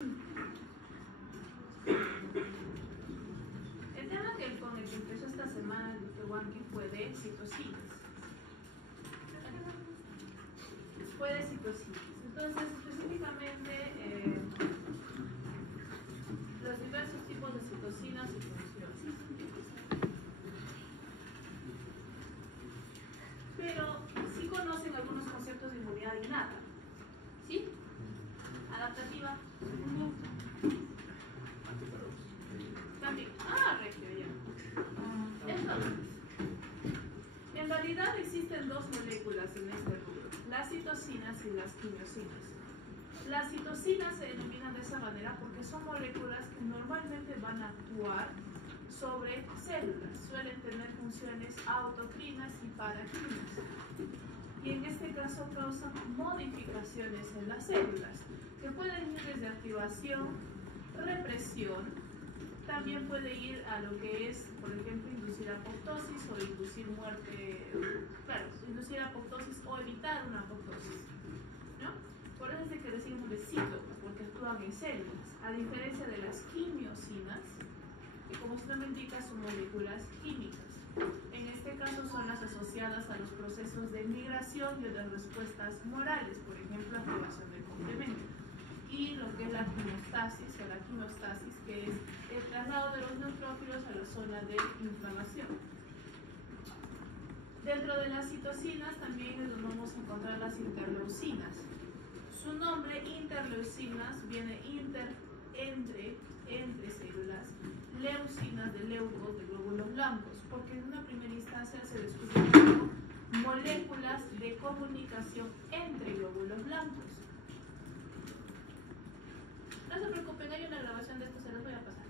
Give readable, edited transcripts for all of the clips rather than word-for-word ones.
El tema con el que empezó esta semana el Dr. Wanke fue de citocinas. Entonces, específicamente, los diversos tipos de citocinas y funciones. Pero sí conocen algunos conceptos de inmunidad innata. ¿Sí? Adaptativa. También. Regio, ya. Entonces, en realidad existen dos moléculas en este rubro, las citocinas y las quimiocinas. Las citocinas se denominan de esa manera porque son moléculas que normalmente van a actuar sobre células, suelen tener funciones autocrinas y paracrinas. Y en este caso causan modificaciones en las células, que pueden ir desde activación, represión, también puede ir a lo que es, por ejemplo, inducir apoptosis o inducir muerte, inducir apoptosis o evitar una apoptosis, ¿no? Por eso es de que decimos de cito, porque actúan en células, a diferencia de las quimiocinas, que como su nombre indica son moléculas químicas. En este caso son las asociadas a los procesos de migración y otras respuestas morales, por ejemplo, activación del complemento. Y lo que es la quimiostasis, o la quimiostasis, que es el traslado de los neutrófilos a la zona de inflamación. Dentro de las citocinas también es donde vamos a encontrar las interleucinas. Su nombre, interleucinas, viene entre células, leucinas de leucos, de glóbulos blancos, porque en una primera instancia se descubrieron moléculas de comunicación entre glóbulos blancos. No se preocupen, hay una grabación de esto, se los voy a pasar.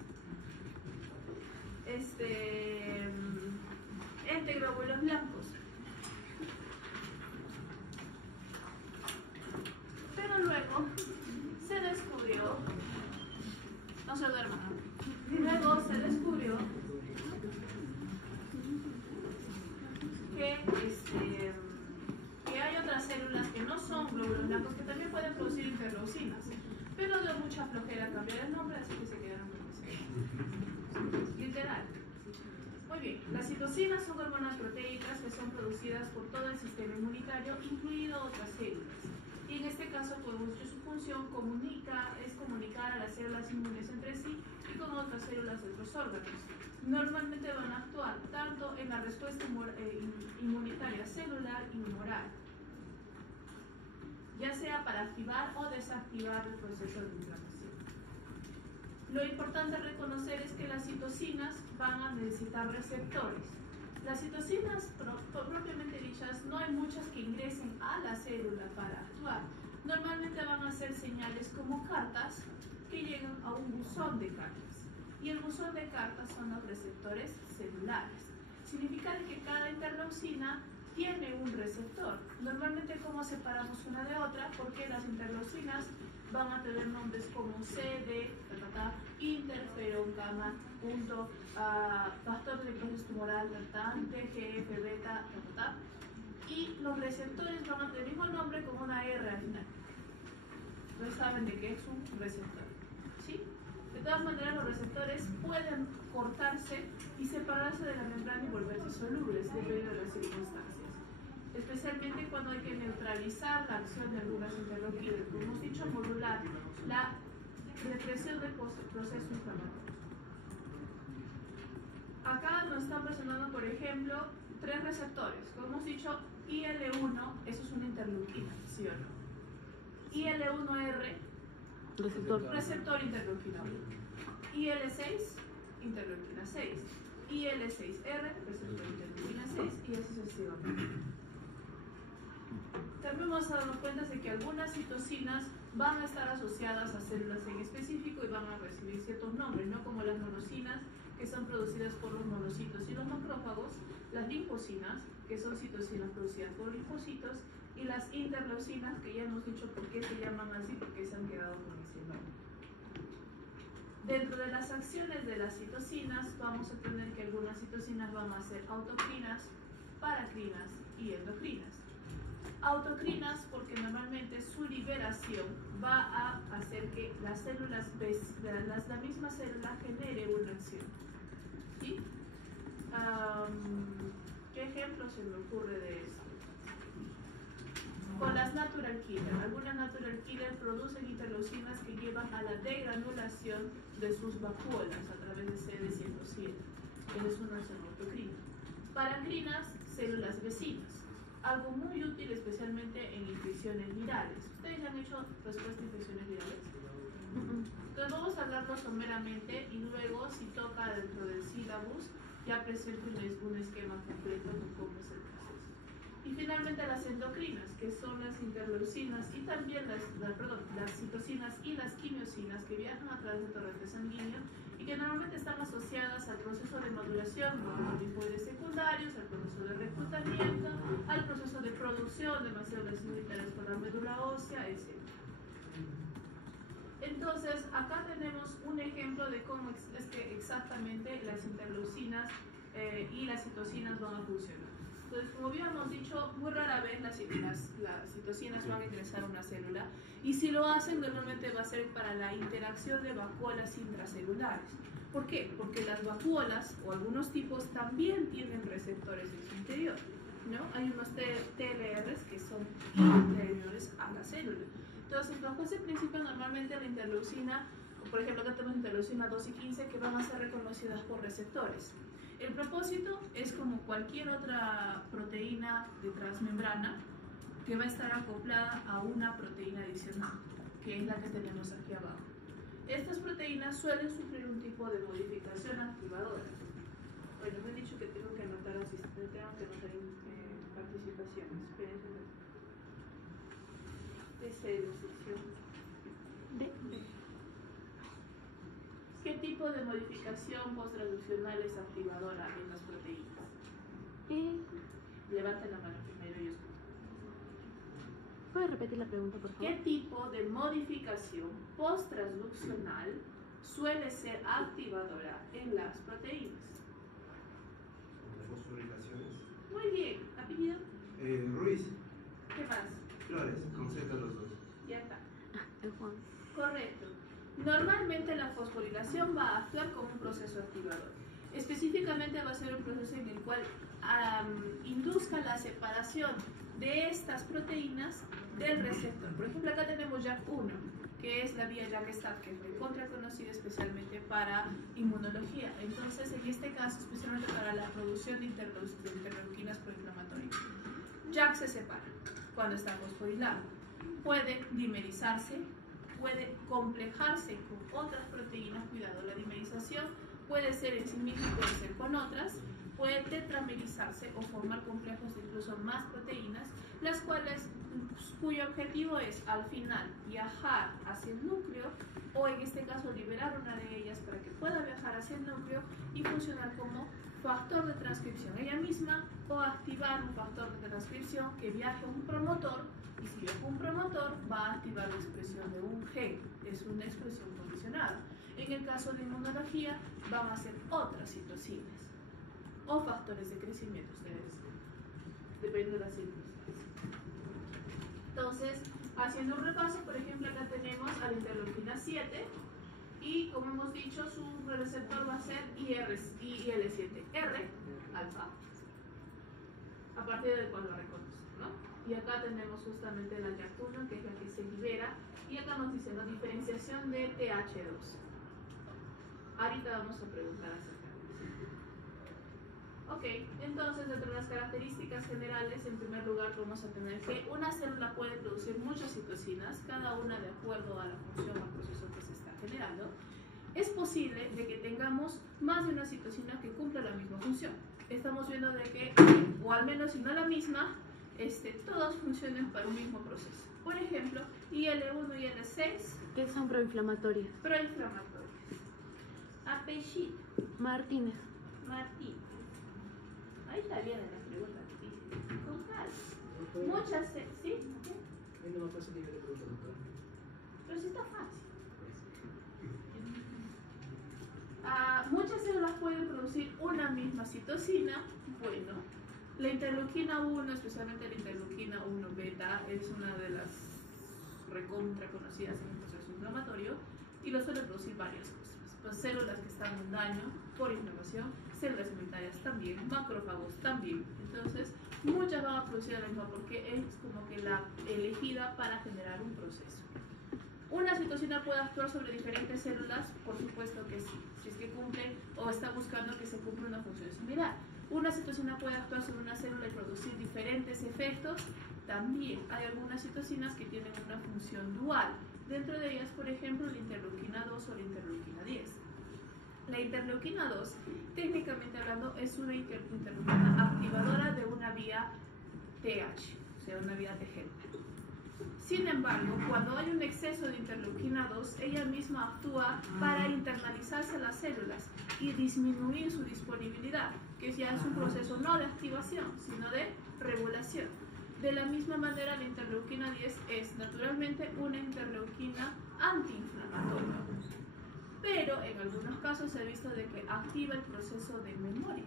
Entre glóbulos blancos. Pero luego se descubrió, no se duerman, luego se descubrió que hay otras células que no son glóbulos blancos que también pueden producir interleucinas, pero dio mucha flojera cambiar el nombre, así que se quedaron con ese. Literal. Muy bien, las citocinas son hormonas proteicas que son producidas por todo el sistema inmunitario, incluido otras células. Y en este caso, pues, su función es comunicar a las células inmunes entre sí y con otras células de otros órganos. Normalmente van a actuar tanto en la respuesta inmunitaria celular y humoral, ya sea para activar o desactivar el proceso de inflamación. Lo importante a reconocer es que las citocinas van a necesitar receptores. Las citocinas propiamente dichas, no hay muchas que ingresen a la célula para actuar. Normalmente van a ser señales como cartas que llegan a un buzón de cartas. Y el buzón de cartas son los receptores celulares. Significa que cada interleucina tiene un receptor. Normalmente, ¿cómo separamos una de otra? Porque las interleucinas van a tener nombres como CD, interferón, gamma, punto, factor de necrosis tumoral, TGF, beta, y los receptores van a tener el mismo nombre con una R al final. No saben de qué es un receptor, ¿sí? De todas maneras, los receptores pueden cortarse y separarse de la membrana y volverse solubles, dependiendo de las circunstancias. Especialmente cuando hay que neutralizar la acción de algunas interleucinas, como hemos dicho, modular la represión del proceso inflamatorio. Acá nos están presentando, por ejemplo, tres receptores. Como hemos dicho, IL-1, eso es una interleucina, ¿sí o no? IL-1R, receptor interleucina 1. IL-6, interleucina 6. IL-6R, receptor interleucina 6, y así sucesivamente. También vamos a darnos cuenta de que algunas citocinas van a estar asociadas a células en específico y van a recibir ciertos nombres, ¿no? Como las monocinas, que son producidas por los monocitos y los macrófagos, las linfocinas, que son citocinas producidas por linfocitos, y las interleucinas, que ya hemos dicho por qué se llaman así, porque se han quedado con ese nombre. Dentro de las acciones de las citocinas, vamos a tener que algunas citocinas van a ser autocrinas, paracrinas y endocrinas. Autocrinas porque normalmente su liberación va a hacer que las células, la misma célula genere una acción. ¿Sí? ¿Qué ejemplo se me ocurre de esto? Con las natural killer. Algunas natural killer producen interleucinas que llevan a la degranulación de sus vacuolas a través de CD107. Es una autocrina. Paracrinas, células vecinas. Algo muy útil especialmente en infecciones virales. ¿Ustedes ya han hecho respuesta a infecciones virales? Entonces vamos a hablarlo someramente y luego, si toca dentro del sílabus, ya presento un esquema completo de cómo es el proceso. Y finalmente las endocrinas, que son las interleucinas y también las citocinas y las quimiosinas que viajan a través del torrente sanguíneo y que normalmente están asociadas al proceso de maduración de los linfoides secundarios, al proceso de reclutamiento, al proceso de producción de macélulas unitarias por la médula ósea, etc. Entonces, acá tenemos un ejemplo de cómo es que exactamente las interleucinas y las citocinas van a funcionar. Entonces, como habíamos dicho, muy rara vez las citocinas van a ingresar a una célula y si lo hacen, normalmente va a ser para la interacción de vacuolas intracelulares. ¿Por qué? Porque las vacuolas o algunos tipos también tienen receptores en su interior, ¿no? Hay unos TLRs que son interiores a la célula. Entonces, bajo ese principio, normalmente la interleucina, por ejemplo, acá tenemos interleucina 2 y 15 que van a ser reconocidas por receptores. El propósito es como cualquier otra proteína de transmembrana que va a estar acoplada a una proteína adicional, que es la que tenemos aquí abajo. Estas proteínas suelen sufrir un tipo de modificación activadora. Bueno, me han dicho que tengo que anotar asistentes, tengo que anotar participaciones. Espérense. ¿Qué tipo de modificación posttransduccional es activadora en las proteínas? Levanten la mano primero y escuchen. ¿Puedes repetir la pregunta, por favor? ¿Qué tipo de modificación posttransduccional suele ser activadora en las proteínas? Fosforilaciones. Muy bien. ¿Apellido? Ruiz. ¿Qué más? Flores, con Z los dos. Ya está. El Juan. Correcto. Normalmente la fosforilación va a actuar como un proceso activador. Específicamente va a ser un proceso en el cual induzca la separación de estas proteínas del receptor. Por ejemplo, acá tenemos JAK1, que es la vía JAK-STAT, que es contra conocida especialmente para inmunología. Entonces, en este caso, especialmente para la producción de interleuquinas proinflamatorias. JAK se separa cuando está fosforilado. Puede dimerizarse, puede complejarse con otras proteínas, cuidado, la dimerización puede ser en sí misma, puede ser con otras, puede tetramerizarse o formar complejos de incluso más proteínas, las cuales, cuyo objetivo es al final viajar hacia el núcleo o en este caso liberar una de ellas para que pueda viajar hacia el núcleo y funcionar como factor de transcripción ella misma o activar un factor de transcripción que viaje a un promotor. Y si viaja un promotor, va a activar la expresión de un gen, es una expresión condicionada. En el caso de inmunología, van a ser otras citocinas o factores de crecimiento, ustedes, depende de las circunstancias. Entonces, haciendo un repaso, por ejemplo, acá tenemos a la interleuquina 7 y, como hemos dicho, su receptor va a ser IL7R, alfa, a partir del cual lo reconoce, ¿no? Y acá tenemos justamente la JAK1, que es la que se libera, y acá nos dice la diferenciación de TH2. Ahorita vamos a preguntar acerca de eso. Ok, entonces dentro de las características generales, en primer lugar vamos a tener que una célula puede producir muchas citocinas, cada una de acuerdo a la función o al proceso que se está generando. Es posible de que tengamos más de una citocina que cumpla la misma función. Estamos viendo de que, o al menos si no la misma, todas funcionan para un mismo proceso. Por ejemplo, IL1 y IL6. ¿Qué son proinflamatorias? Proinflamatorias. Apellido. Martínez. Martínez. Ahí está bien en las preguntas difíciles. Con calma. Muchas, ¿sí? Es lo más fácil que le pregunto, doctor. Pero sí está fácil. Muchas células pueden producir una misma citocina. Bueno, La interleuquina 1, especialmente la interleuquina 1 beta, es una de las recontra conocidas en el proceso inflamatorio y lo suele producir varias cosas. Pues células que están en daño por inflamación, células inmunitarias también, macrófagos también. Entonces, muchas van a producir a la misma porque es como que la elegida para generar un proceso. ¿Una citocina puede actuar sobre diferentes células? Por supuesto que sí, si es que cumple o está buscando que se cumpla una función similar. ¿Una citocina puede actuar sobre una célula y producir diferentes efectos? También hay algunas citocinas que tienen una función dual. Dentro de ellas, por ejemplo, la interleuquina 2 o la interleuquina 10. La interleuquina 2, técnicamente hablando, es una interleuquina activadora de una vía TH, o sea, una vía T-helper. Sin embargo, cuando hay un exceso de interleuquina 2, ella misma actúa para internalizarse a las células y disminuir su disponibilidad, que ya es un proceso no de activación, sino de regulación. De la misma manera, la interleuquina 10 es naturalmente una interleuquina antiinflamatoria, pero en algunos casos se ha visto de que activa el proceso de memoria.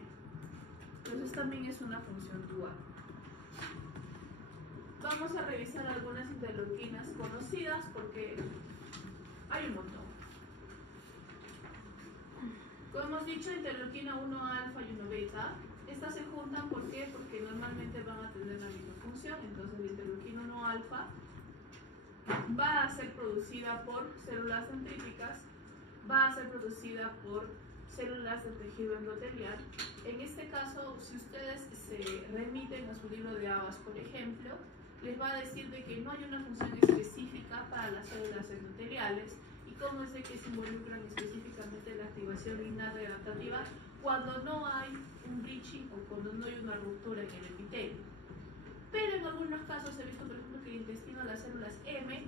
Entonces también es una función dual. Vamos a revisar algunas interleuquinas conocidas porque hay un montón. Como hemos dicho, interleuquina 1 alfa y 1 beta. Estas se juntan, ¿por qué? Porque normalmente van a tener la misma función. Entonces la interleuquina 1 alfa va a ser producida por células dendríticas, va a ser producida por células del tejido endotelial. En este caso, si ustedes se remiten a su libro de Abbas, por ejemplo, les va a decir de que no hay una función específica para las células endoteliales y cómo es de que se involucran específicamente en la activación innata y adaptativa cuando no hay un breaching o cuando no hay una ruptura en el epitelio. Pero en algunos casos he visto, por ejemplo, que el intestino, las células M,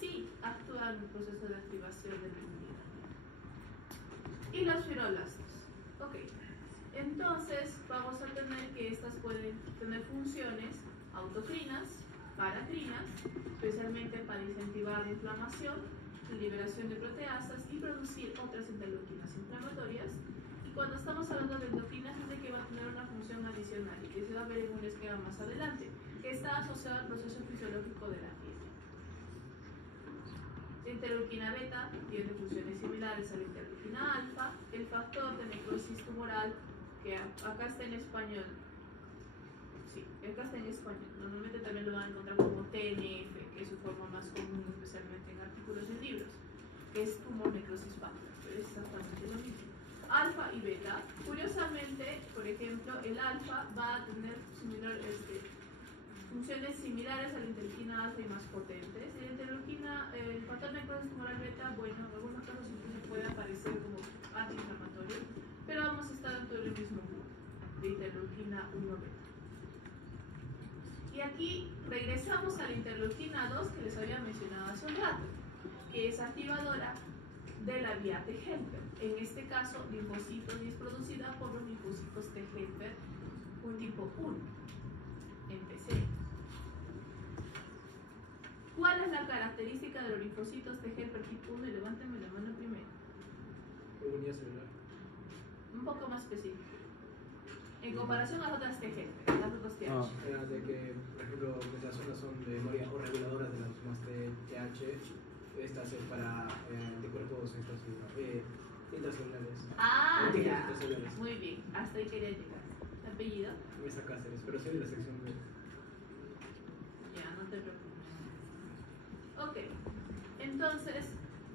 sí actúan en el proceso de activación de la inmunidad. Y los fibroblastos. Ok. Entonces, vamos a tener que estas pueden tener funciones autocrinas, paracrinas, especialmente para incentivar la inflamación, la liberación de proteasas y producir otras interleuquinas inflamatorias. Y cuando estamos hablando de endocrinas, es de que va a tener una función adicional y que se va a ver en un esquema más adelante, que está asociado al proceso fisiológico de la piel. La interleuquina beta tiene funciones similares a la interleuquina alfa. El factor de necrosis tumoral, que acá está en español, sí, acá está en español, normalmente también lo van a encontrar como TNF, que es su forma más común, especialmente en artículos y libros, que es tumor necrosis factor, pero es exactamente lo mismo. Alfa y beta, curiosamente, por ejemplo, el alfa va a tener funciones similares a la interleuquina alfa y más potentes. La interleuquina, el factor de necrosis tumoral beta, bueno, en algunos casos incluso puede aparecer como antiinflamatorio, pero vamos a estar dentro del mismo grupo, de interleuquina 1 beta. Y aquí regresamos a la interleuquina 2 que les había mencionado hace un rato, que es activadora de la vía T-helper. En este caso, linfocitos y es producida por los linfocitos T-helper, un tipo 1. Empecé. ¿Cuál es la característica de los linfocitos T-helper tipo 1? Y levántenme la mano primero. Unidad celular. Un poco más específico. En comparación a las otras TH, las otras TH. De que, por ejemplo, las zonas son de memoria o reguladoras de las más TH, estas es para anticuerpos intracelulares. Ah, ya. Intracelulares. Muy bien, hasta ahí quería llegar. ¿Apellido? Esa Cáceres, pero soy de la sección B. Ya, no te preocupes. Ok, entonces,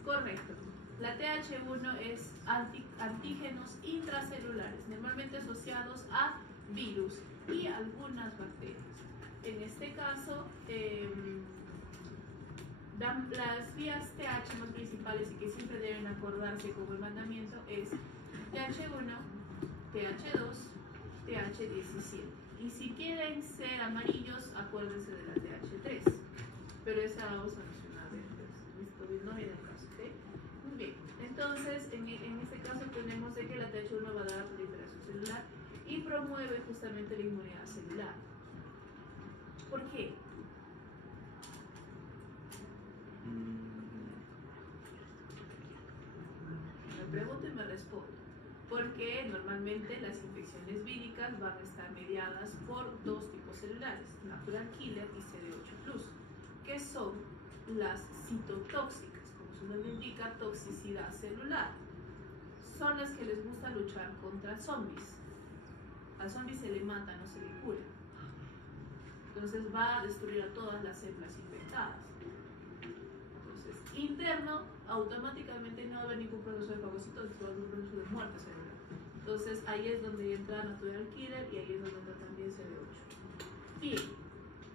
correcto. La TH1 es antígenos intracelulares, normalmente asociados a virus y algunas bacterias. En este caso, las vías TH más principales y que siempre deben acordarse como el mandamiento es TH1, TH2, TH17. Y si quieren ser amarillos, acuérdense de la TH3. Pero esa vamos a mencionar después. No viene el caso, ¿ok? Muy bien. Entonces, en este caso tenemos de que la TH1 va a dar a proliferación celular y promueve justamente la inmunidad celular. ¿Por qué? Me pregunto y me respondo. porque normalmente las infecciones víricas van a estar mediadas por dos tipos celulares, natural killer y CD8+, que son las citotóxicas, como su nombre indica, toxicidad celular. Son las que les gusta luchar contra zombies. Al zombie se le mata, no se le cura. Entonces va a destruir a todas las células infectadas. Entonces, interno, automáticamente no va a haber ningún proceso de fagocitosis, va a haber un proceso de muerte celular. Entonces ahí es donde entra natural killer y ahí es donde entra también CD8. Bien,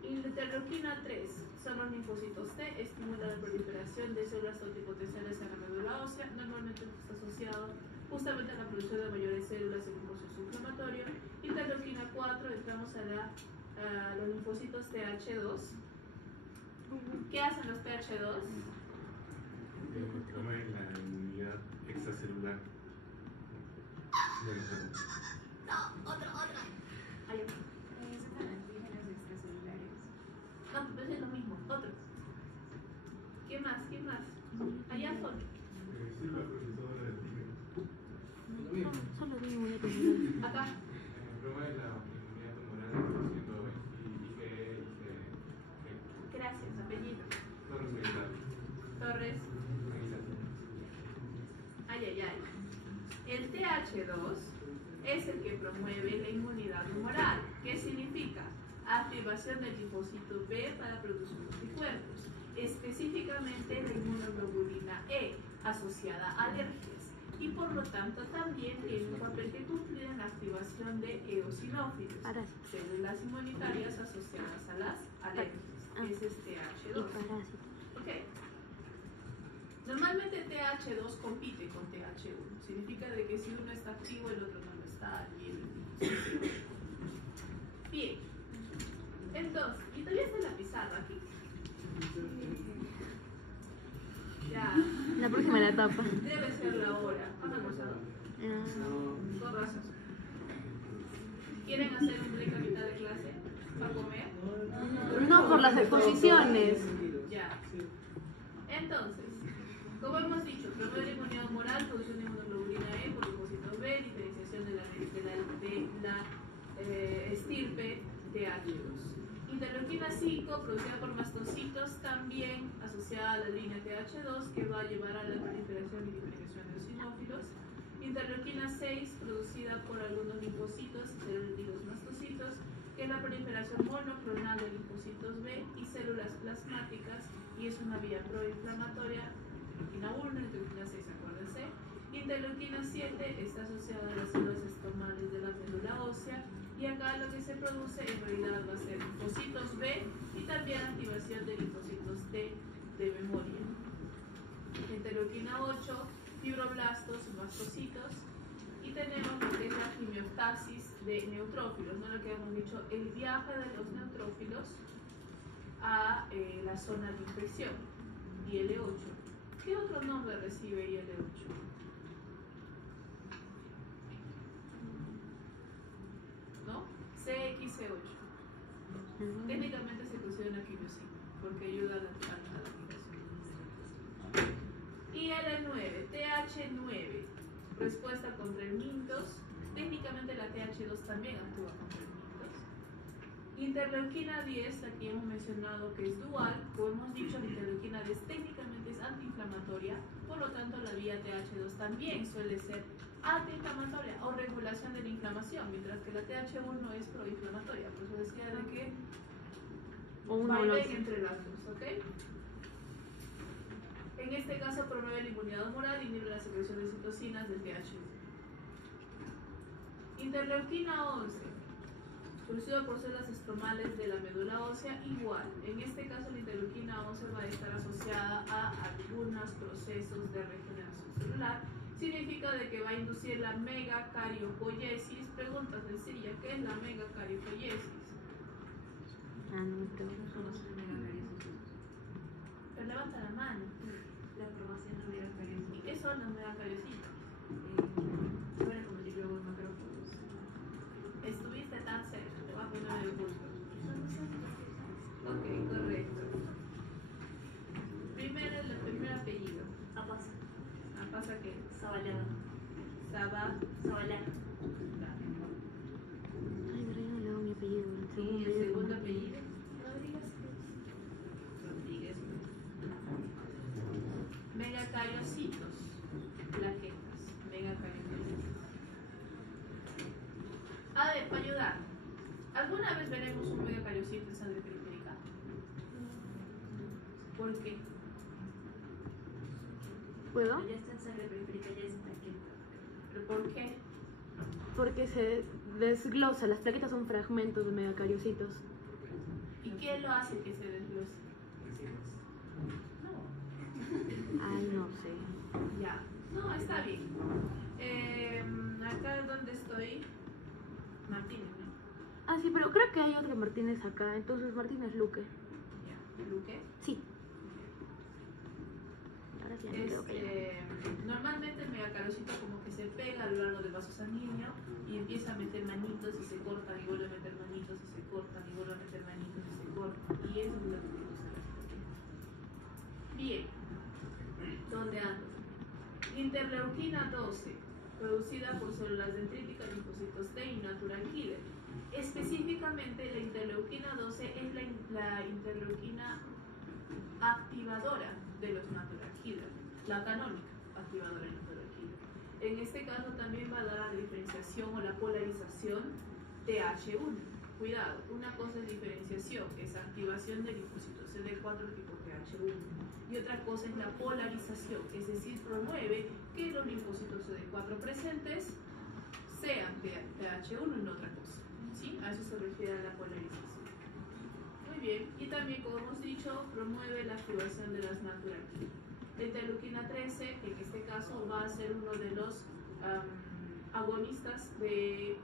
interleuquina 3 son los linfocitos T, estimula la proliferación de células totipotenciales en la médula ósea, normalmente está asociado justamente a la producción de mayores células en un proceso inflamatorio. Interleuquina 4, entramos a los linfocitos TH2. ¿Qué hacen los TH2? Promueve la inmunidad extracelular. No, otra. Ahí está. Son antígenos extracelulares. No, pues es lo mismo, otro. ¿Qué más? Allá son. Célula procesadora de antígenos. Lo mismo. Solo digo inmunidad tumoral. Acá. Promueve la inmunidad tumoral produciendo IgE, Gracias, apellido. Torres Aguilar. Torres. Ay. El TH2 es el que promueve la inmunidad tumoral. ¿Qué significa? Activación del linfocito B para producir anticuerpos, específicamente la inmunoglobulina E, asociada a alergias, y por lo tanto también tiene un papel que cumplir en la activación de eosinófilos, Parásitos. células inmunitarias asociadas a las alergias. Ese es Y TH2. parásitos. Ok. Normalmente TH2 compite con TH1. Significa de que si uno está activo, el otro no lo está. Bien. Entonces, y todavía está la pizarra aquí. Ya. La próxima la tapa. Debe ser la hora. ¿Han almorzado? Con razón. ¿Quieren hacer un break a mitad de clase? ¿Para comer? No por las exposiciones. Ya. Entonces, como hemos dicho, promueve la inmunidad humoral, producción de inmunoglobulina E por linfocitos B, diferenciación de la estirpe TH2. Interleuquina 5, producida por mastocitos, también asociada a la línea TH2, que va a llevar a la proliferación y diferenciación de eosinófilos. Interleuquina 6, producida por algunos linfocitos y los mastocitos, que es la proliferación monoclonal de linfocitos B y células plasmáticas, y es una vía proinflamatoria. Interleuquina 1, interleuquina 6, acuérdense. Interleuquina 7 está asociada a las células estomales de la médula ósea, y acá lo que se produce en realidad va a ser linfocitos B y también activación de linfocitos T de memoria. Interleuquina 8, fibroblastos, mastocitos, y tenemos lo que es la quimiostasis de neutrófilos, ¿no? Lo que hemos dicho, el viaje de los neutrófilos a la zona de infección, IL-8. ¿Qué otro nombre recibe IL-8? ¿No? CXC8. Técnicamente se considera una quimiosina porque ayuda a la migración. IL-9, TH9, respuesta contra el mintos. Técnicamente la TH2 también actúa contra el mintos. Interleuquina 10, aquí hemos mencionado que es dual. Como hemos dicho, la interleuquina 10 técnicamente es antiinflamatoria, por lo tanto la vía TH2 también suele ser antiinflamatoria o regulación de la inflamación, mientras que la TH1 es proinflamatoria. Por eso decía de que vaivén entre las dos, ¿ok? En este caso promueve la inmunidad humoral y inhibe la secreción de citocinas del TH1. Interleuquina 11, producido por células estomales de la médula ósea, igual. En este caso la interleuquina 11 va a estar asociada a algunos procesos de regeneración celular. Significa de que va a inducir la megacariopoiesis. Pregunta sencilla, ¿qué es la megacariopoiesis? Pero levanta la mano. La aprobación de megacariosis. ¿Y qué son las megacariocitas? Bueno, como si luego macrófagos. Estuviste tan cerca, te voy a poner el punto. Ok, correcto. Primero, el primer apellido. Apasa. ¿Pasa qué? Zaballada. Zavala. Ay, me reí, luego mi apellido. Y el segundo apellido. Rodríguez Cruz. Rodríguez. Megacariocitos, plaquetas, megacariocitos. A ver, para ayudar. ¿Alguna vez veremos un megacariocito en sangre periférica? ¿Por qué? ¿Puedo? Ya está en sangre periférica, ya es plaqueta. ¿Pero por qué? Porque se desglosa. Las plaquetas son fragmentos de megacariocitos. ¿Y qué lo hace que se desglose? No. Ay, no sé. Ya. No, está bien. Acá donde estoy, Martínez, ¿no? Ah, sí, pero creo que hay otro Martínez acá. Entonces, Martínez Luque. Ya. ¿Luque? Sí. Ahora sí, ya no creo que... Normalmente el megacarocito como que se pega a lo largo del vaso sanguíneo y empieza a meter manitos y se cortan y vuelve a meter manitos y se cortan y vuelve a meter manitos y se cortan. Y eso es lo que tenemos que hacer. Bien. ¿Dónde ando? Interleuquina 12, producida por células dendríticas, linfocitos T y natural killer. Específicamente la interleuquina 12 es la interleuquina activadora de los natural killer, la canónica activadora de los natural killer. En este caso también va a dar la diferenciación o la polarización TH1. Cuidado, una cosa es diferenciación, que es activación del linfocito CD4 tipo TH1, y otra cosa es la polarización, es decir, promueve que los linfocitos CD4 presentes sean TH1 y no otra cosa. ¿Sí? A eso se refiere a la polarización. Muy bien, y también, como hemos dicho, promueve la activación de las natural killer. La interleuquina 13, en este caso, va a ser uno de los agonistas de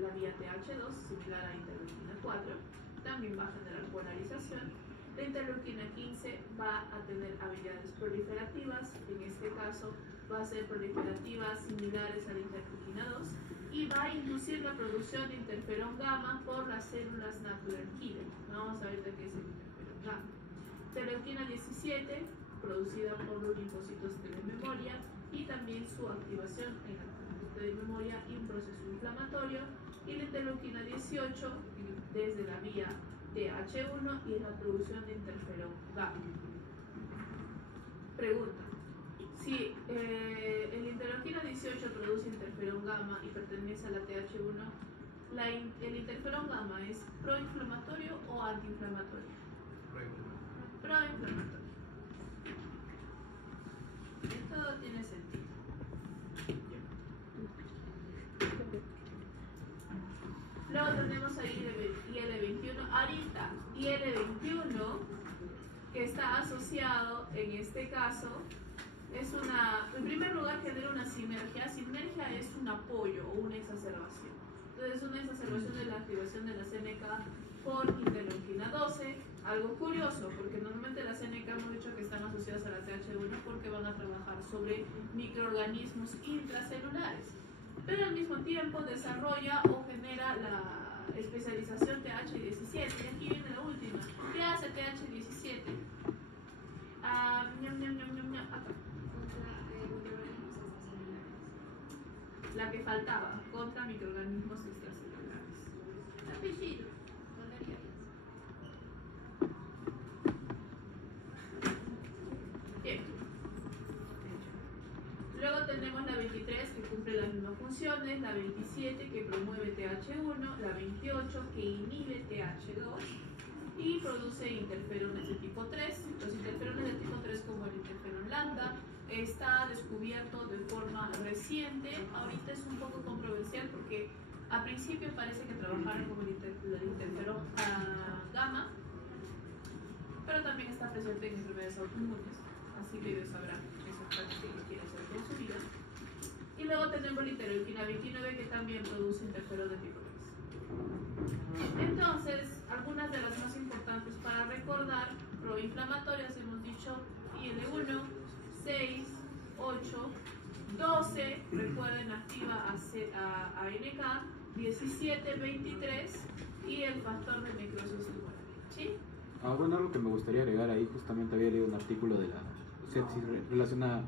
la vía TH2, similar a interleuquina 4, también va a generar polarización. La interleuquina 15 va a tener habilidades proliferativas, en este caso va a ser proliferativas similares a la interleuquina 2 y va a inducir la producción de interferón gamma por las células natural killer. Vamos a ver de qué es el interferón gamma. Interleuquina 17, producida por los linfocitos T de memoria y también su activación en la de memoria y un proceso inflamatorio, y la interleuquina 18 desde la vía TH1 y la producción de interferón gamma. Pregunta: si el interleuquina 18 produce interferón gamma y pertenece a la TH1, ¿el interferón gamma es proinflamatorio o antiinflamatorio? Proinflamatorio. Esto tiene sentido. Luego tenemos ahí IL-21, ahorita IL-21 que está asociado en este caso es en primer lugar genera una sinergia. Sinergia es un apoyo o una exacerbación. Entonces una exacerbación de la activación de la CNK por interleuquina 12, algo curioso porque normalmente las CNK hemos dicho que están asociadas a la TH1 porque van a trabajar sobre microorganismos intracelulares, pero al mismo tiempo desarrolla o genera la especialización TH17. Y aquí viene la última. ¿Qué hace TH17? Acá. La que faltaba, contra microorganismos extracelulares. Apellido. Bien. Luego tenemos la 23 que cumple las mismas funciones, la 27 que promueve TH1, la 28 que inhibe TH2 y produce interferones de tipo 3. Los interferones de tipo 3 como el interferón lambda está descubierto de forma reciente. Ahorita es un poco controversial porque a principio parece que trabajaron como el interferón gamma, pero también está presente en enfermedades autoinmunes, así que ellos sabrán exactamente qué quiere hacer con su vida. Y luego tenemos la interleuquina 29 que también produce interferón de tipo 3. Entonces, algunas de las más importantes para recordar, proinflamatorias hemos dicho IL-1, 6, 8, 12, recuerden activa a ANK, 17, 23 y el factor de necrosis tumoral. ¿Sí? Bueno, algo que me gustaría agregar ahí, justamente había leído un artículo de la sepsis relacionada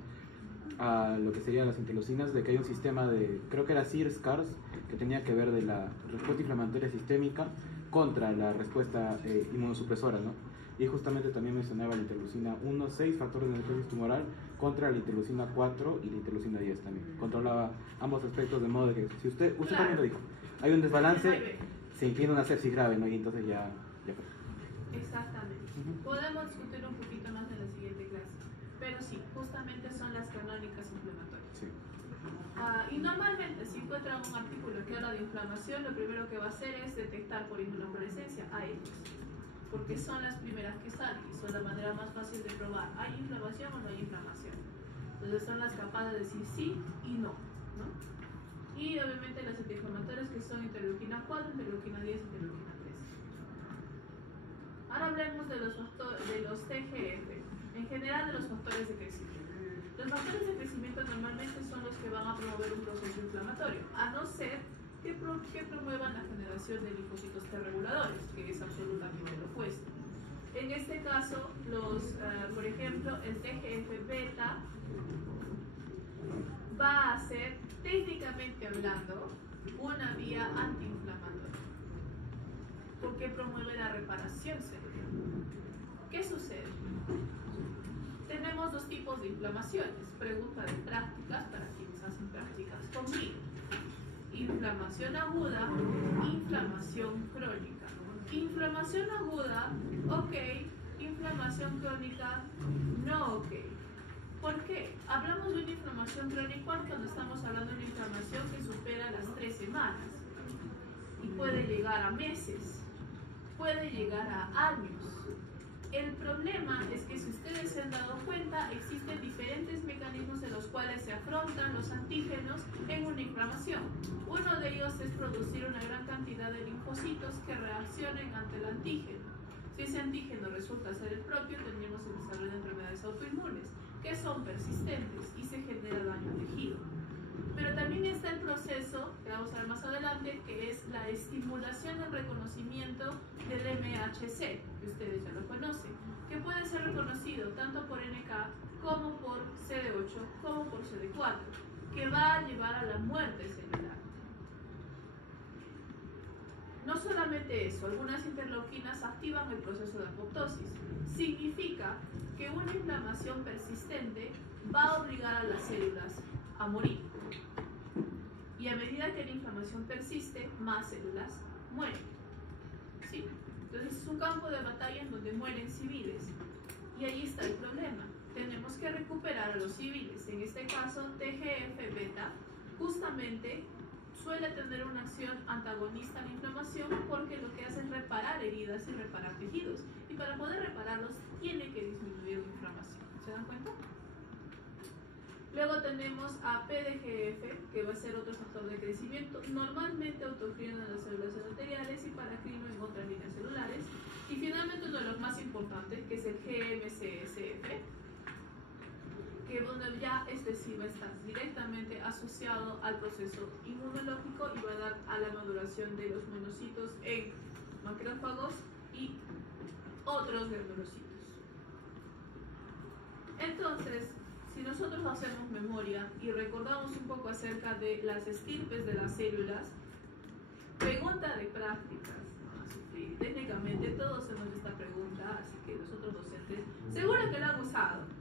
a lo que serían las interleucinas, de que hay un sistema de, creo que era CIRS-CARS, que tenía que ver de la respuesta inflamatoria sistémica contra la respuesta inmunosupresora, ¿no? Y justamente también mencionaba la interleucina 1, 6, factores de necrosis tumoral, contra la interleucina 4 y la interleucina 10 también. Controlaba ambos aspectos de modo de que, si usted Claro. también lo dijo, hay un desbalance, Muy bien. se inclina una sepsis grave, ¿no? Y entonces ya fue. Exactamente. Ujú. Podemos discutir un poquito más en la siguiente clase. Pero sí, justamente son las canónicas inflamatorias. Sí. Y normalmente, si encuentran un artículo que habla de inflamación, lo primero que va a hacer es detectar por inmunofluorescencia a ellos. Porque son las primeras que salen y son la manera más fácil de probar. ¿Hay inflamación o no hay inflamación? Entonces son las capaces de decir sí y no, ¿no? Y obviamente las antiinflamatorias que son interleuquina 4, interleuquina 10, interleuquina 13. Ahora hablemos de los TGF, en general de los factores de crecimiento. Los factores de crecimiento normalmente son los que van a promover un proceso inflamatorio, a no ser que promuevan la generación de linfocitos T reguladores, que es absolutamente lo opuesto. En este caso, por ejemplo, el TGF-beta va a ser, técnicamente hablando, una vía antiinflamatoria, porque promueve la reparación celular. ¿Qué sucede? Tenemos dos tipos de inflamaciones. Pregunta de prácticas para quienes hacen prácticas conmigo. Inflamación aguda, inflamación crónica. Inflamación aguda, ok. Inflamación crónica, no ok. ¿Por qué? Hablamos de una inflamación crónica cuando estamos hablando de una inflamación que supera las 3 semanas y puede llegar a meses, puede llegar a años. El problema es que, si ustedes se han dado cuenta, existen diferentes mecanismos en los cuales se afrontan los antígenos en una inflamación. Uno de ellos es producir una gran cantidad de linfocitos que reaccionen ante el antígeno. Si ese antígeno resulta ser el propio, tendremos el desarrollo de enfermedades autoinmunes, que son persistentes y se genera daño al tejido. Pero también está el proceso, que vamos a ver más adelante, que es la estimulación del reconocimiento del MHC, que ustedes ya lo conocen, que puede ser reconocido tanto por NK como por CD8 como por CD4, que va a llevar a la muerte celular. No solamente eso, algunas interleuquinas activan el proceso de apoptosis. Significa que una inflamación persistente va a obligar a las células a morir. Y a medida que la inflamación persiste, más células mueren. ¿Sí? Entonces es un campo de batalla en donde mueren civiles. Y ahí está el problema. Tenemos que recuperar a los civiles. En este caso, TGF-beta justamente suele tener una acción antagonista a la inflamación, porque lo que hace es reparar heridas y reparar tejidos. Y para poder repararlos, tiene que disminuir la inflamación. ¿Se dan cuenta? Luego tenemos a PDGF, que va a ser otro factor de crecimiento, normalmente autocrino en las células endoteliales y paracrino en otras líneas celulares. Y finalmente uno de los más importantes, que es el GM-CSF, que donde ya sí va a estar directamente asociado al proceso inmunológico y va a dar a la maduración de los monocitos en macrófagos y otros granulocitos. Entonces, si nosotros hacemos memoria y recordamos un poco acerca de las estirpes de las células, pregunta de prácticas, ¿no? Técnicamente todos hemos hecho esta pregunta, así que los otros docentes seguro que lo han usado.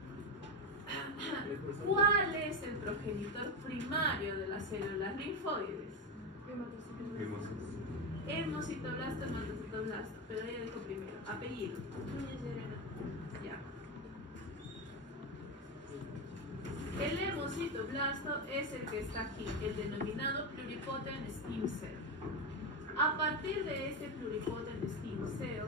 ¿Cuál es el progenitor primario de las células linfoides? Hemocitoblasta, hematocitoblasta, pero ella dijo primero. Apellido. Ya. El hemocitoblasto es el que está aquí, el denominado pluripotent stem cell. A partir de este pluripotent stem cell,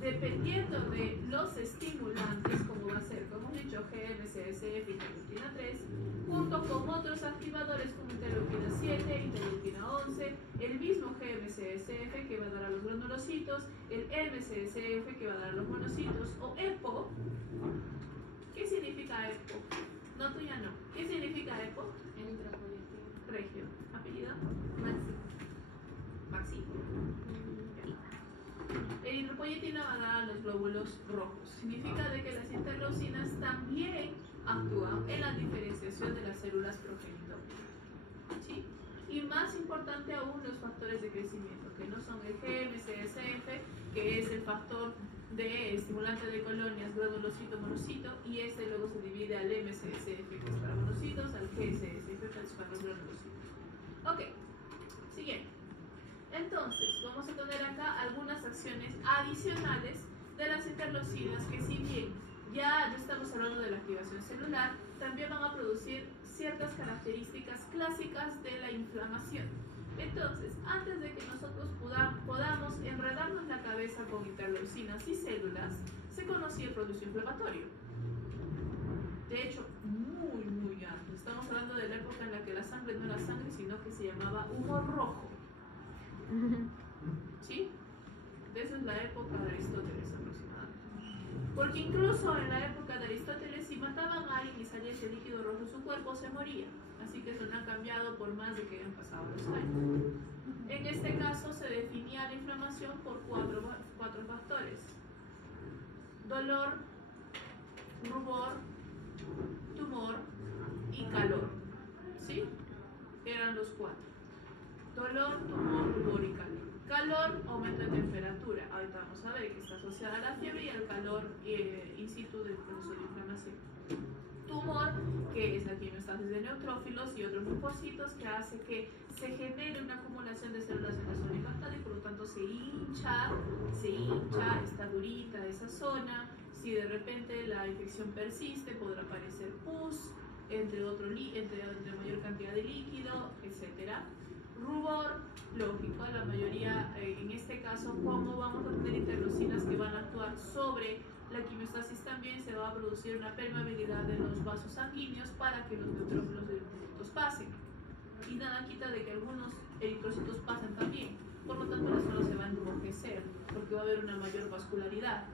dependiendo de los estimulantes, como va a ser, como hemos dicho, GM-CSF, interleuquina 3, junto con otros activadores como interleuquina 7, interleuquina 11, el mismo GM-CSF que va a dar a los granulocitos, el MCSF que va a dar a los monocitos, o EPO. ¿Qué significa EPO? No, tuya no. ¿Qué significa EPO? Regio. ¿Apellido? Maxi. El hidropoyetina va a dar a los glóbulos rojos. Significa de que las interleucinas también actúan en la diferenciación de las células progenitorias. ¿Sí? Y más importante aún, los factores de crecimiento, que no son el GM-CSF, que es el factor de estimulante de colonias, granulocito, monocito, y este luego se divide al MCSF, que es para monocitos, al GCSF, que es para los granulocitos. Ok, siguiente. Entonces, vamos a tener acá algunas acciones adicionales de las interleucinas que, si bien ya no estamos hablando de la activación celular, también van a producir ciertas características clásicas de la inflamación. Entonces, antes de que nosotros podamos enredarnos la cabeza con interleucinas y células, se conocía el proceso inflamatorio. De hecho, muy antes. Estamos hablando de la época en la que la sangre no era sangre, sino que se llamaba humor rojo. ¿Sí? Esa es la época de Aristóteles aproximadamente. Porque incluso en la época de Aristóteles, si mataban a alguien y salía ese líquido rojo en su cuerpo, se moría. Así que eso no ha cambiado por más de que hayan pasado los años. En este caso se definía la inflamación por cuatro factores: dolor, rubor, tumor y calor. ¿Sí? Eran los cuatro: dolor, tumor, rubor y calor. Calor, aumento de temperatura. Ahorita vamos a ver que está asociada a la fiebre y al calor in situ del proceso de inflamación. Tumor, que es la quimiostasis de neutrófilos y otros linfocitos, que hace que se genere una acumulación de células en la zona impactada y por lo tanto se hincha, está durita esa zona. Si de repente la infección persiste, podrá aparecer pus, entre mayor cantidad de líquido, etc. Rubor, lógico, la mayoría, en este caso, como vamos a tener interleucinas que van a actuar sobre la quimiostasis, también se va a producir una permeabilidad de los vasos sanguíneos para que los neutrófilos de eritrocitos pasen. Y nada quita de que algunos eritrocitos pasen también. Por lo tanto, la zona se va a enrojecer porque va a haber una mayor vascularidad.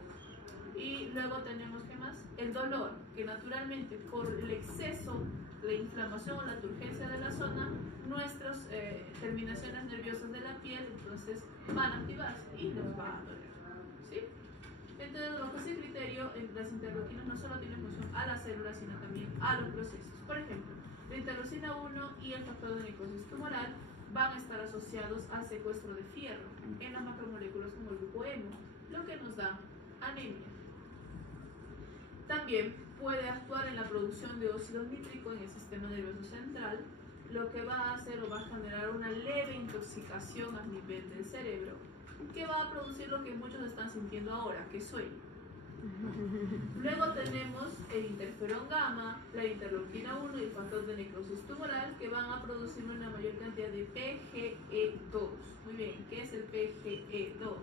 Y luego tenemos, ¿qué más? El dolor, que naturalmente por el exceso, la inflamación o la turgencia de la zona, nuestras terminaciones nerviosas de la piel entonces van a activarse y nos va a doler. ¿Sí? Entonces, bajo ese criterio, las interleucinas no solo tienen función a las células, sino también a los procesos. Por ejemplo, la interleucina 1 y el factor de necrosis tumoral van a estar asociados al secuestro de fierro en las macromoléculas como el grupo hemo, lo que nos da anemia. También puede actuar en la producción de óxido nítrico en el sistema nervioso central, lo que va a hacer o va a generar una leve intoxicación a nivel del cerebro, que va a producir lo que muchos están sintiendo ahora, que es sueño. Luego tenemos el interferón gamma, la interleuquina 1 y el factor de necrosis tumoral, que van a producir una mayor cantidad de PGE2. Muy bien, ¿qué es el PGE2?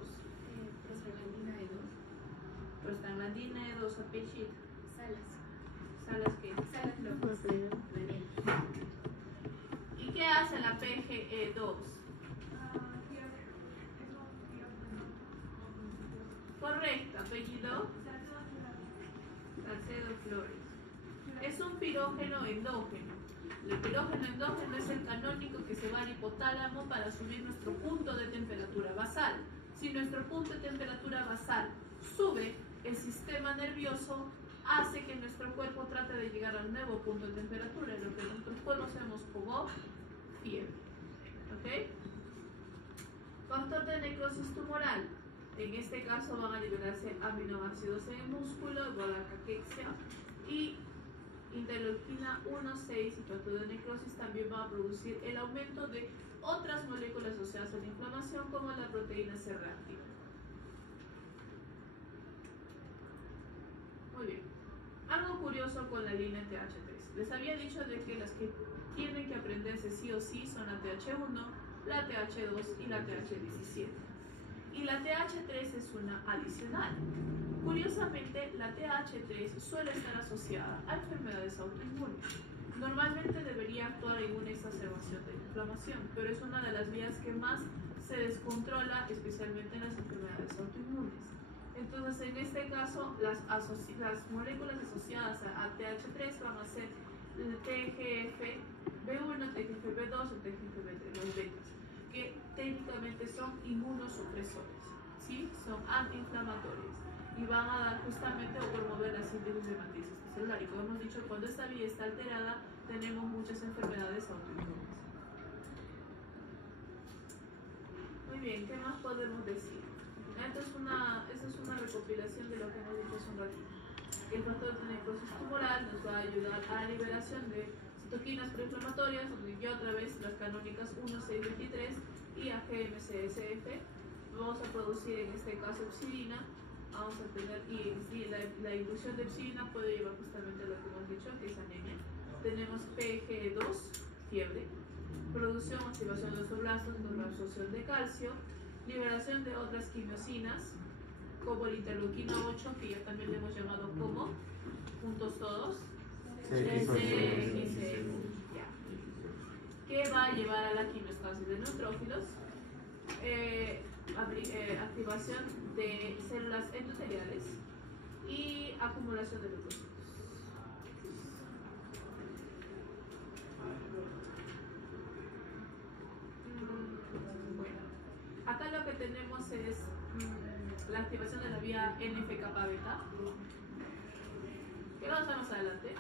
Prostaglandina E2. Prostaglandina E2, apechit. Salas. ¿Salas qué? Salas flojas. ¿Y qué hace la PGE2? Correcto, apellido Salcedo Flores. Es un pirógeno endógeno. El pirógeno endógeno es el canónico que se va al hipotálamo para subir nuestro punto de temperatura basal. Si nuestro punto de temperatura basal sube, el sistema nervioso hace que nuestro cuerpo trate de llegar al nuevo punto de temperatura, lo que nosotros conocemos como fiebre. ¿Ok? Factor de necrosis tumoral. En este caso van a liberarse aminoácidos en el músculo, igual a caquexia, y interleuquina 1, 6 y factor de necrosis también va a producir el aumento de otras moléculas asociadas a la inflamación, como la proteína C reactiva. Muy bien. Algo curioso con la línea TH3. Les había dicho de que las que tienen que aprenderse sí o sí son la TH1, la TH2 y la TH17. Y la TH3 es una adicional. Curiosamente, la TH3 suele estar asociada a enfermedades autoinmunes. Normalmente debería actuar en una exacerbación de la inflamación, pero es una de las vías que más se descontrola, especialmente en las enfermedades autoinmunes. Entonces, en este caso, las moléculas asociadas a TH3 van a ser el TGF-B1, TGF-B2 o TGF-B3, los betas, que técnicamente son inmunosupresores, ¿sí? Son antiinflamatorios. y van a dar justamente o promover la síntesis de matriz celular. Y como hemos dicho, cuando esta vía está alterada, tenemos muchas enfermedades autoinmunes. Muy bien, ¿qué más podemos decir? Esta es una recopilación de lo que hemos dicho hace un ratito. El factor de necrosis tumoral nos va a ayudar a la liberación de citoquinas proinflamatorias, donde yo otra vez las canónicas 1, 6, 23 y AGMCSF. Vamos a producir en este caso epsilina. Vamos a tener, y la inducción de epsilina puede llevar justamente a lo que hemos dicho, que es anemia. Tenemos PG2, fiebre, producción, activación de los oblastros con la absorción de calcio, liberación de otras quimiosinas, como la interleuquina 8, que ya también le hemos llamado como, juntos todos, que va a llevar a la quimiostasis de neutrófilos, activación de células endoteliales y acumulación de leucocitos. Bueno, acá lo que tenemos es la activación de la vía NF-kappa-beta, que vamos a ver más adelante.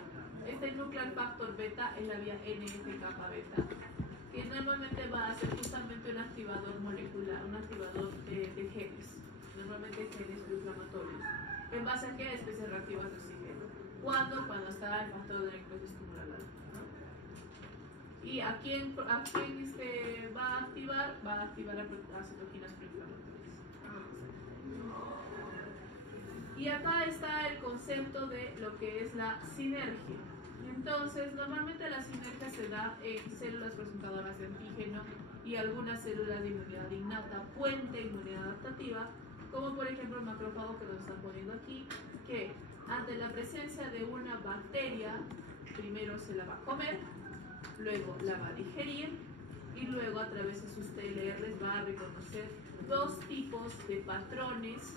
Este nuclear factor beta es la vía NF-kappa-beta, que normalmente va a ser justamente un activador molecular, un activador de genes, normalmente genes proinflamatorios. ¿En base a qué? Especies reactivas de oxígeno. ¿Cuándo? Cuando está el factor de necrosis tumoral, ¿no? ¿Y a quién va a activar? Va a activar las citoquinas proinflamatorias. Y acá está el concepto de lo que es la sinergia. Entonces, normalmente la sinergia se da en células presentadoras de antígeno y algunas células de inmunidad innata, puente inmunidad adaptativa, como por ejemplo el macrófago que nos están poniendo aquí, que ante la presencia de una bacteria, primero se la va a comer, luego la va a digerir y luego a través de sus TLRs va a reconocer dos tipos de patrones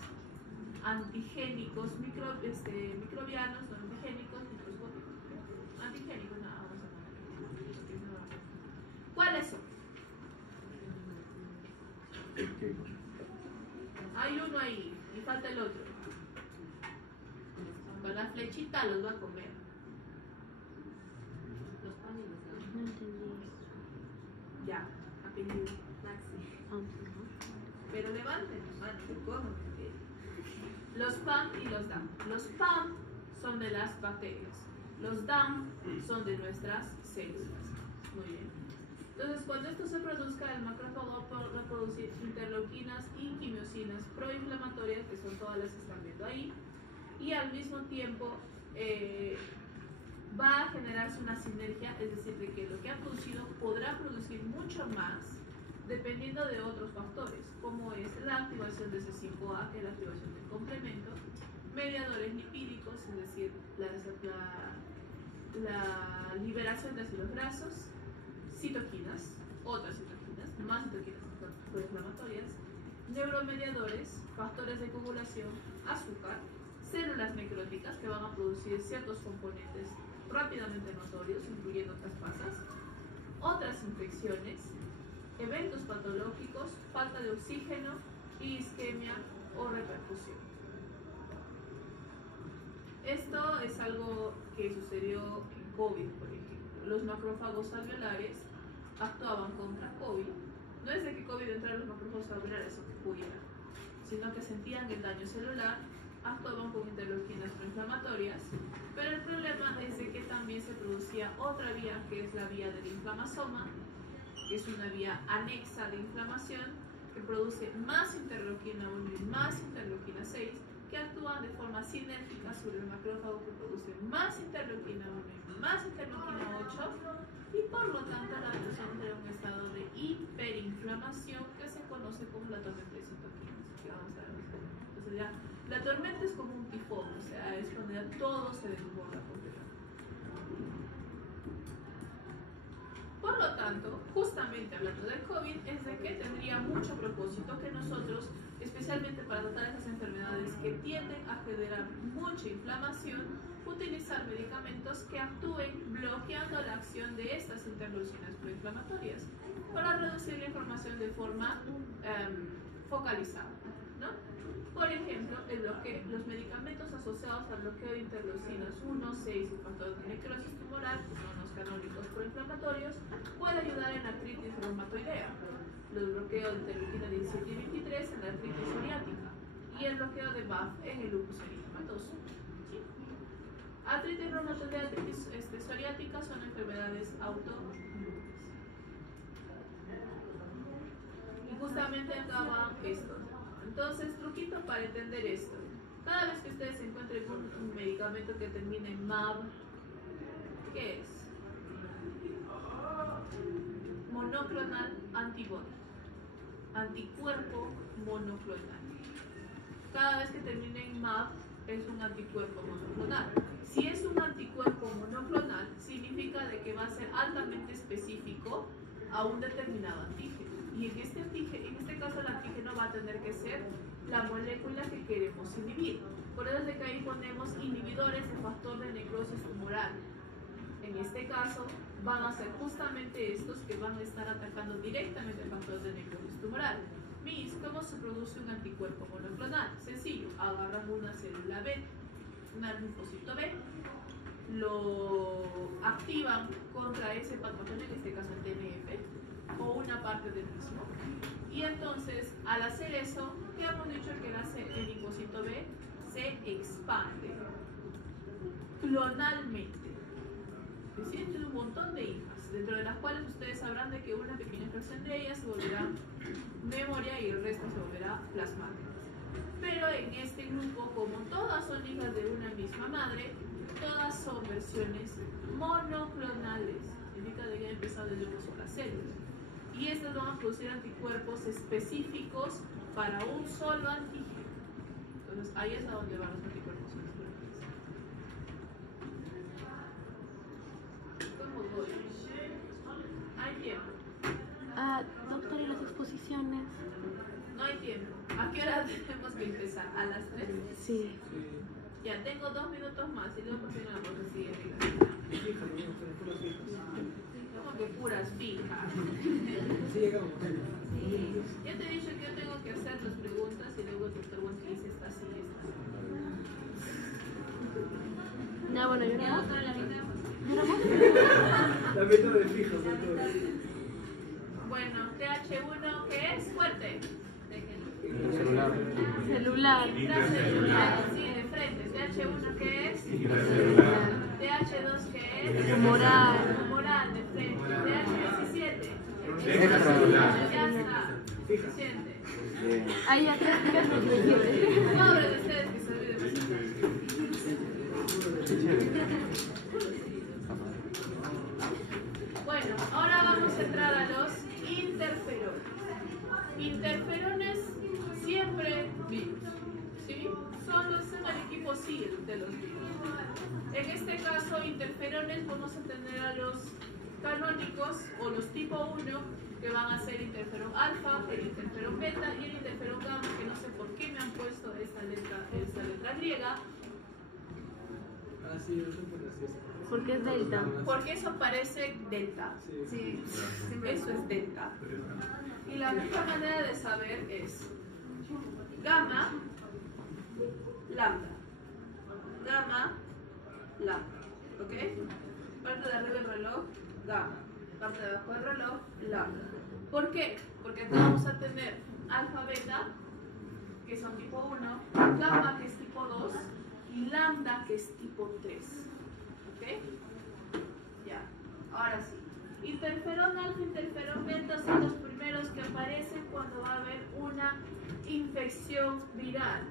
antigénicos, microbianos, no antigénicos, microscópicos. Antigénicos, no, vamos a ¿cuáles son? Hay uno ahí y falta el otro. Con la flechita los va a comer. Los pan y los dan. No entendí. Ya, apellido. Pero levanten las manos, ¿cómo? Los PAM y los DAM. Los PAM son de las bacterias. Los DAM son de nuestras células. Muy bien. Entonces, cuando esto se produzca, el macrófago va a producir interleuquinas y quimiosinas proinflamatorias, que son todas las que están viendo ahí, y al mismo tiempo va a generarse una sinergia, es decir, de que lo que ha producido podrá producir mucho más dependiendo de otros factores, como es la activación de C5A, que es la activación del complemento, mediadores lipídicos, es decir, la liberación de ácidos grasos, citoquinas, otras citoquinas, más citoquinas proinflamatorias, neuromediadores, factores de coagulación, azúcar, células necróticas que van a producir ciertos componentes rápidamente notorios, incluyendo traspasas, otras infecciones, eventos patológicos, falta de oxígeno y isquemia o repercusión. Esto es algo que sucedió en COVID, por ejemplo. Los macrófagos alveolares actuaban contra COVID. No es de que COVID entrara los macrófagos alveolares o que pudiera, sino que sentían el daño celular, actuaban con interleuquinas proinflamatorias, pero el problema es de que también se producía otra vía, que es la vía del inflamasoma, que es una vía anexa de inflamación que produce más interleuquina 1 y más interleuquina 6, que actúan de forma sinérgica sobre el macrófago, que produce más interleuquina 1 y más interleuquina 8, y por lo tanto la persona entra en un estado de hiperinflamación que se conoce como la tormenta de citoquinas, que vamos a ver. Entonces ya, la tormenta es como un tifón, o sea, es cuando ya todo se desborda completamente. Por lo tanto, justamente hablando del COVID, es de que tendría mucho propósito que nosotros, especialmente para tratar esas enfermedades que tienden a generar mucha inflamación, utilizar medicamentos que actúen bloqueando la acción de estas interleucinas proinflamatorias para reducir la inflamación de forma focalizada. ¿no? Por ejemplo, los medicamentos asociados al bloqueo de interleucinas 1, 6 y factor de necrosis tumoral, que son los canónicos proinflamatorios, puede ayudar en artritis reumatoidea, los bloqueos de interleucina 17 y 23 en la artritis psoriática y el bloqueo de BAFF en el lupus eritematoso. ¿Sí? Artritis reumatoidea y artritis psoriática son enfermedades autoinmunes. Y justamente acá va esto. Entonces, truquito para entender esto. Cada vez que ustedes encuentren un medicamento que termine en MAB, ¿qué es? Monoclonal antibody. Anticuerpo monoclonal. Cada vez que termine en MAB es un anticuerpo monoclonal. Si es un anticuerpo monoclonal, significa de que va a ser altamente específico a un determinado antígeno. Y en este caso el antígeno va a tener que ser la molécula que queremos inhibir. Por eso es de que ahí ponemos inhibidores de factor de necrosis tumoral. En este caso van a ser justamente estos que van a estar atacando directamente el factor de necrosis tumoral. Miss, ¿cómo se produce un anticuerpo monoclonal? Sencillo, agarran una célula B, un linfocito B, lo activan contra ese patógeno, en este caso el TNF, o una parte del mismo. Y entonces, al hacer eso, ¿qué hemos dicho que el linfocito B se expande clonalmente? Es decir, tiene un montón de hijas, dentro de las cuales ustedes sabrán de que una pequeña fracción de ellas se volverá memoria y el resto se volverá plasmática. Pero en este grupo, como todas son hijas de una misma madre, todas son versiones monoclonales. Significa que ya ha empezado desde una sola célula. Y estas van a producir anticuerpos específicos para un solo antígeno. Entonces ahí es a donde van los anticuerpos monoclonales. ¿Cómo voy? Hay tiempo. Doctor, ¿y las exposiciones? No hay tiempo. ¿A qué hora tenemos que empezar? ¿A las 3? Sí. Ya, tengo 2 minutos más y luego continuamos así. Como que puras fijas. Sí, llegamos. Ya te he dicho que yo tengo que hacer las preguntas y luego el doctor Wong dice esta así, esta así. Ya, bueno, yo Ya, no. doctora, la mitad. La meta de fijos, doctor. Bueno, TH1, ¿qué es? Fuerte. Celular. Celular. Intracelular, sí, de frente. TH1, ¿qué es? Intracelular. TH2, ¿qué es? Tumoral. Tumoral, de frente. TH17. Extracelular. Ya está. Suficiente. Bien. Ahí ya tres días los 27. Pobre de ustedes que se olviden más. Bueno, ahora vamos a entrar a los interferones. Interferones siempre virus, ¿sí? Son el equipo SIL de los virus. En este caso, interferones vamos a tener a los canónicos o los tipo 1, que van a ser interferón alfa, el interferón beta y el interferón gamma, que no sé por qué me han puesto esta letra griega, Ah, sí, no sé por qué así es. Porque es delta. porque eso parece delta. Sí. Eso es delta. Y la única manera de saber es gamma, lambda. Gamma, lambda. ¿Ok? Parte de arriba del reloj, gamma. Parte de abajo del reloj, lambda. ¿Por qué? Porque acá vamos a tener alfa, beta, que son tipo 1, gamma, que es tipo 2, y lambda, que es tipo 3. ¿Ok? Ya. Ahora sí. Interferón alfa, interferón beta son los primeros que aparecen cuando va a haber una infección viral.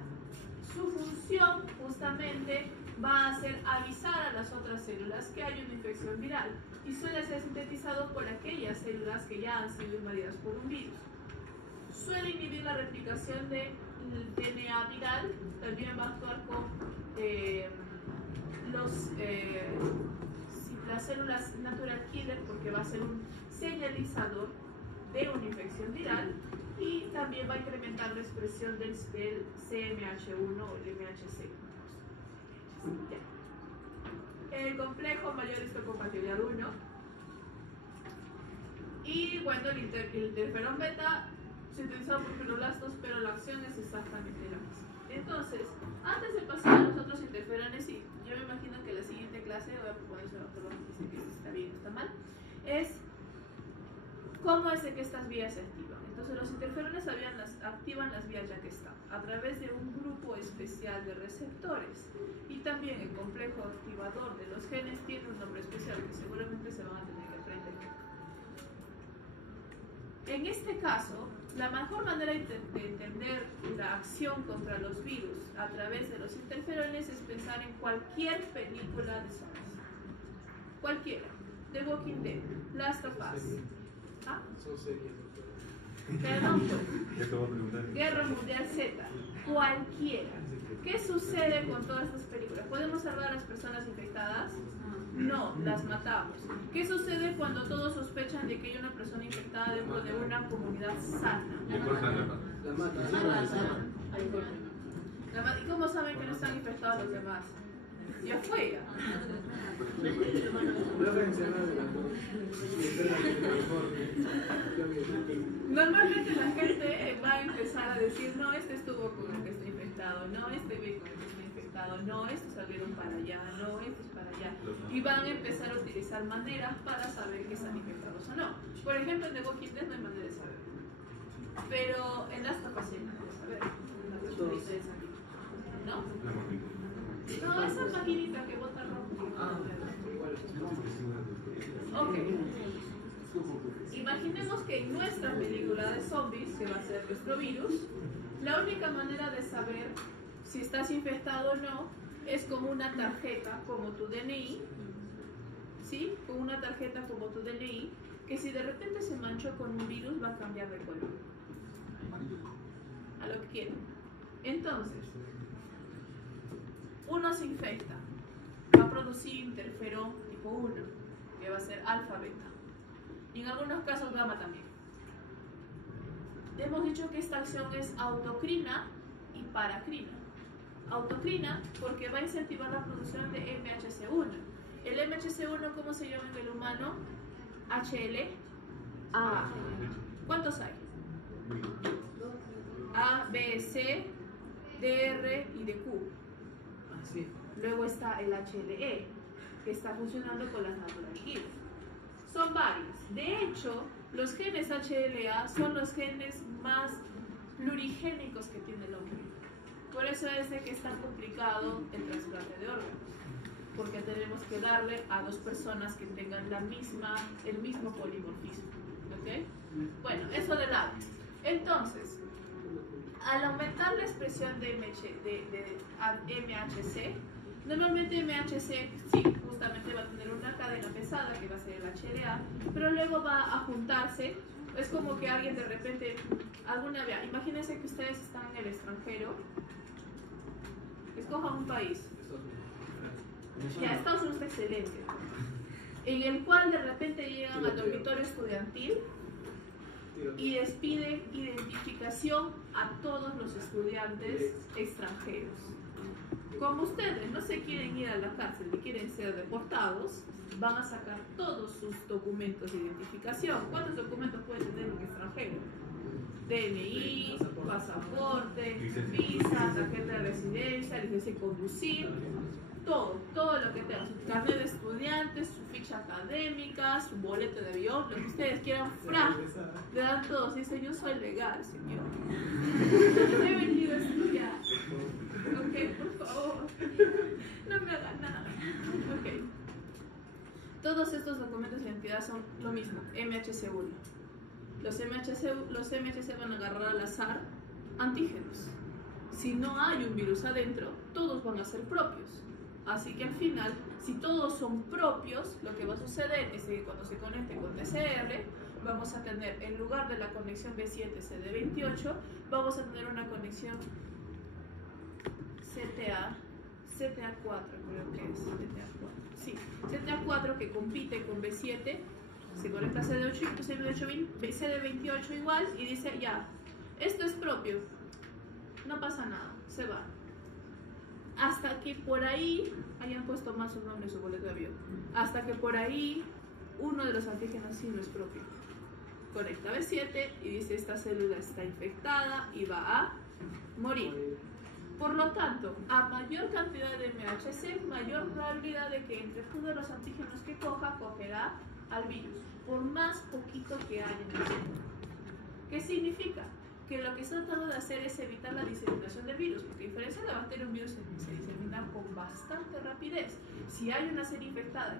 Su función justamente va a ser avisar a las otras células que hay una infección viral y suele ser sintetizado por aquellas células que ya han sido invadidas por un virus. Suele inhibir la replicación del DNA viral, también va a actuar con las células natural killer porque va a ser un señalizador de una infección viral y también va a incrementar la expresión del CMH1 o el MHC. Ya. El complejo mayor histocompatibilidad 1 y bueno, el interferón beta sintetizado por fibroblastos, pero la acción es exactamente la misma. Entonces, antes de pasar a los otros interferones, y yo me imagino que la siguiente clase, voy a proponer, perdón, si está bien o está mal, es cómo es de que estas vías se activan. Entonces, los interferones activan las vías ya que están, a través de un grupo especial de receptores. Y también el complejo activador de los genes tiene un nombre especial que seguramente se van a tener que aprender. En este caso, la mejor manera de entender la acción contra los virus a través de los interferones es pensar en cualquier película de zombies. Cualquiera. The Walking Dead, Last of Us. ¿Ah? Son series, doctor. Perdón, Ya te voy a preguntar. Guerra Mundial Z. Cualquiera. ¿Qué sucede con todas estas películas? ¿Podemos salvar a las personas infectadas? No, las matamos. ¿Qué sucede cuando todos sospechan de que hay una persona infectada dentro de una comunidad sana? Le cortan la mano. La mata. ¿Y cómo saben que no están infectados los demás? Ya fue ya. Normalmente la gente va a empezar a decir, no, este estuvo con el que está infectado, no, este ve con el que está infectado, no, estos salieron para allá, no, estos para allá. Y van a empezar a utilizar maneras para saber que están infectados o no. Por ejemplo, en The Walking Dead no hay manera de saber. Pero en las tapas sí hay manera de saber. ¿No? La mordida. No, esa maquinita que bota rojo. Ok. Imaginemos que en nuestra película de zombies, que va a ser nuestro virus, la única manera de saber si estás infectado o no es con una tarjeta como tu DNI, ¿sí? Con una tarjeta como tu DNI, que si de repente se manchó con un virus va a cambiar de color. A lo que quieren. Entonces, uno se infecta, va a producir interferón tipo 1, que va a ser alfa-beta. Y en algunos casos gamma también. Hemos dicho que esta acción es autocrina y paracrina. Autocrina porque va a incentivar la producción de MHC1. El MHC1, ¿cómo se llama en el humano? HLA. ¿Cuántos hay? A, B, C, DR y de Q. Así. Luego está el HLE, que está funcionando con las natural killers. Son varios. De hecho, los genes HLA son los genes más plurigénicos que tiene el hombre. Por eso es de que es tan complicado el trasplante de órganos, porque tenemos que darle a dos personas que tengan el mismo polimorfismo. ¿Ok? Bueno, eso de lado. Entonces, al aumentar la expresión de MHC, normalmente MHC sí, justamente va a tener una cadena pesada que va a ser el HLA, pero luego va a juntarse. Es como que alguien de repente, alguna vez, imagínense que ustedes están en el extranjero, escojan un país, ya Estados Unidos está excelente, en el cual de repente llegan al dormitorio estudiantil y les piden identificación a todos los estudiantes extranjeros. Como ustedes no se quieren ir a la cárcel y quieren ser deportados, van a sacar todos sus documentos de identificación. ¿Cuántos documentos puede tener un extranjero? DNI, pasaporte, visa, tarjeta de residencia, licencia de conducir, todo lo que tengan, su carnet de estudiantes, su ficha académica, su boleto de avión, lo que ustedes quieran, ¡fra! Le dan todos, dicen, yo soy legal, señor. He venido a estudiar. Ok, por favor, no me hagan nada. Ok. Todos estos documentos de identidad son lo mismo, MHC1. Los MHC van a agarrar al azar antígenos. Si no hay un virus adentro, todos van a ser propios. Así que al final, si todos son propios, lo que va a suceder es que cuando se conecte con PCR, vamos a tener, en lugar de la conexión B7-CD28, vamos a tener una conexión CTA4, creo que es CTA4. Sí, CTA4 que compite con B7, se conecta a CD28 igual y dice, ya, esto es propio, no pasa nada, se va. Hasta que por ahí, hayan puesto más su nombre en su boleto de avión, hasta que por ahí uno de los antígenos sí no es propio. conecta B7 y dice esta célula está infectada y va a morir. Por lo tanto, a mayor cantidad de MHC, mayor probabilidad de que entre todos los antígenos que cogerá al virus, por más poquito que haya en el célula. ¿Qué significa? Que lo que está tratando de hacer es evitar la diseminación del virus, porque a diferencia de la bacteria, un virus se disemina con bastante rapidez. Si hay una célula infectada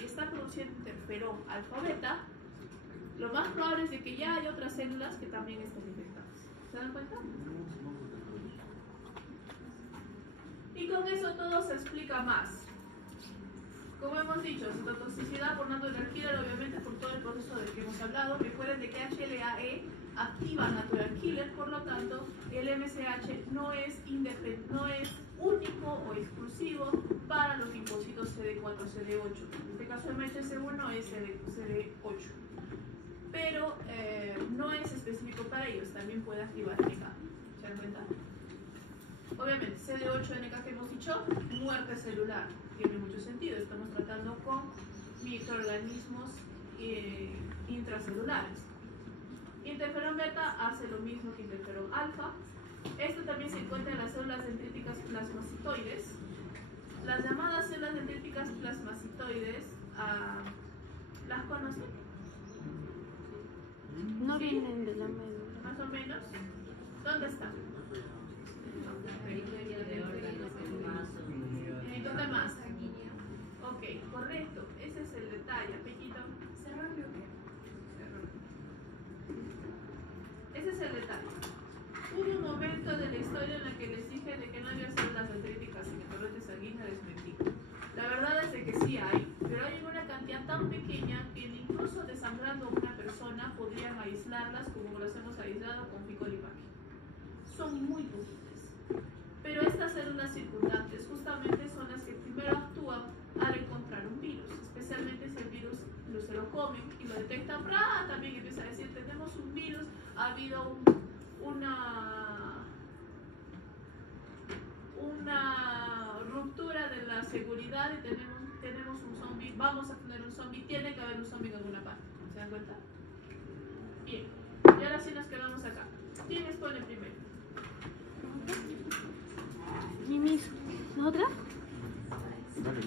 y está produciendo interferón alfa beta, lo más probable es de que ya haya otras células que también estén infectadas. ¿Se dan cuenta? Y con eso todo se explica más. Como hemos dicho, citotoxicidad por natural killer, obviamente por todo el proceso del que hemos hablado. Recuerden de que HLA-E activa natural killer, por lo tanto, el MSH no es único o exclusivo para los linfocitos CD4, CD8. En este caso, MHC1 es CD8. Pero no es específico para ellos, también puede activar NK. ¿Se dan cuenta? Obviamente, CD8 NK que hemos dicho, muerte celular. Tiene mucho sentido, estamos tratando con microorganismos intracelulares. Interferón beta hace lo mismo que interferón alfa. Esto también se encuentra en las células dendríticas plasmacitoides. Las llamadas células dendríticas plasmacitoides, ¿las conocen? No ¿Sí? vienen de la médula. Más o menos. ¿Dónde están? ¿Dónde más? Ok, correcto. Ese es el detalle. Pequito. Ese es el detalle. Hubo un momento de la historia en el que les dije de que no había células dendríticas en el torrente sanguíneo, les mentí. La verdad es de que sí hay, pero hay una cantidad tan pequeña que incluso desangrando a una persona podrían aislarlas como las hemos aislado con Ficolimac. Son muy poquitas. Pero estas células circundantes justamente son las que primero actúan al encontrar un virus, especialmente si el virus se lo comen y lo detectan, también empieza a decir, tenemos un virus, ha habido una ruptura de la seguridad y tenemos un zombie, vamos a tener un zombie, tiene que haber un zombie en alguna parte. ¿Se dan cuenta? Bien, y ahora sí nos quedamos acá. ¿Quién expone primero? ¿Y mis? ¿Otra? Dale,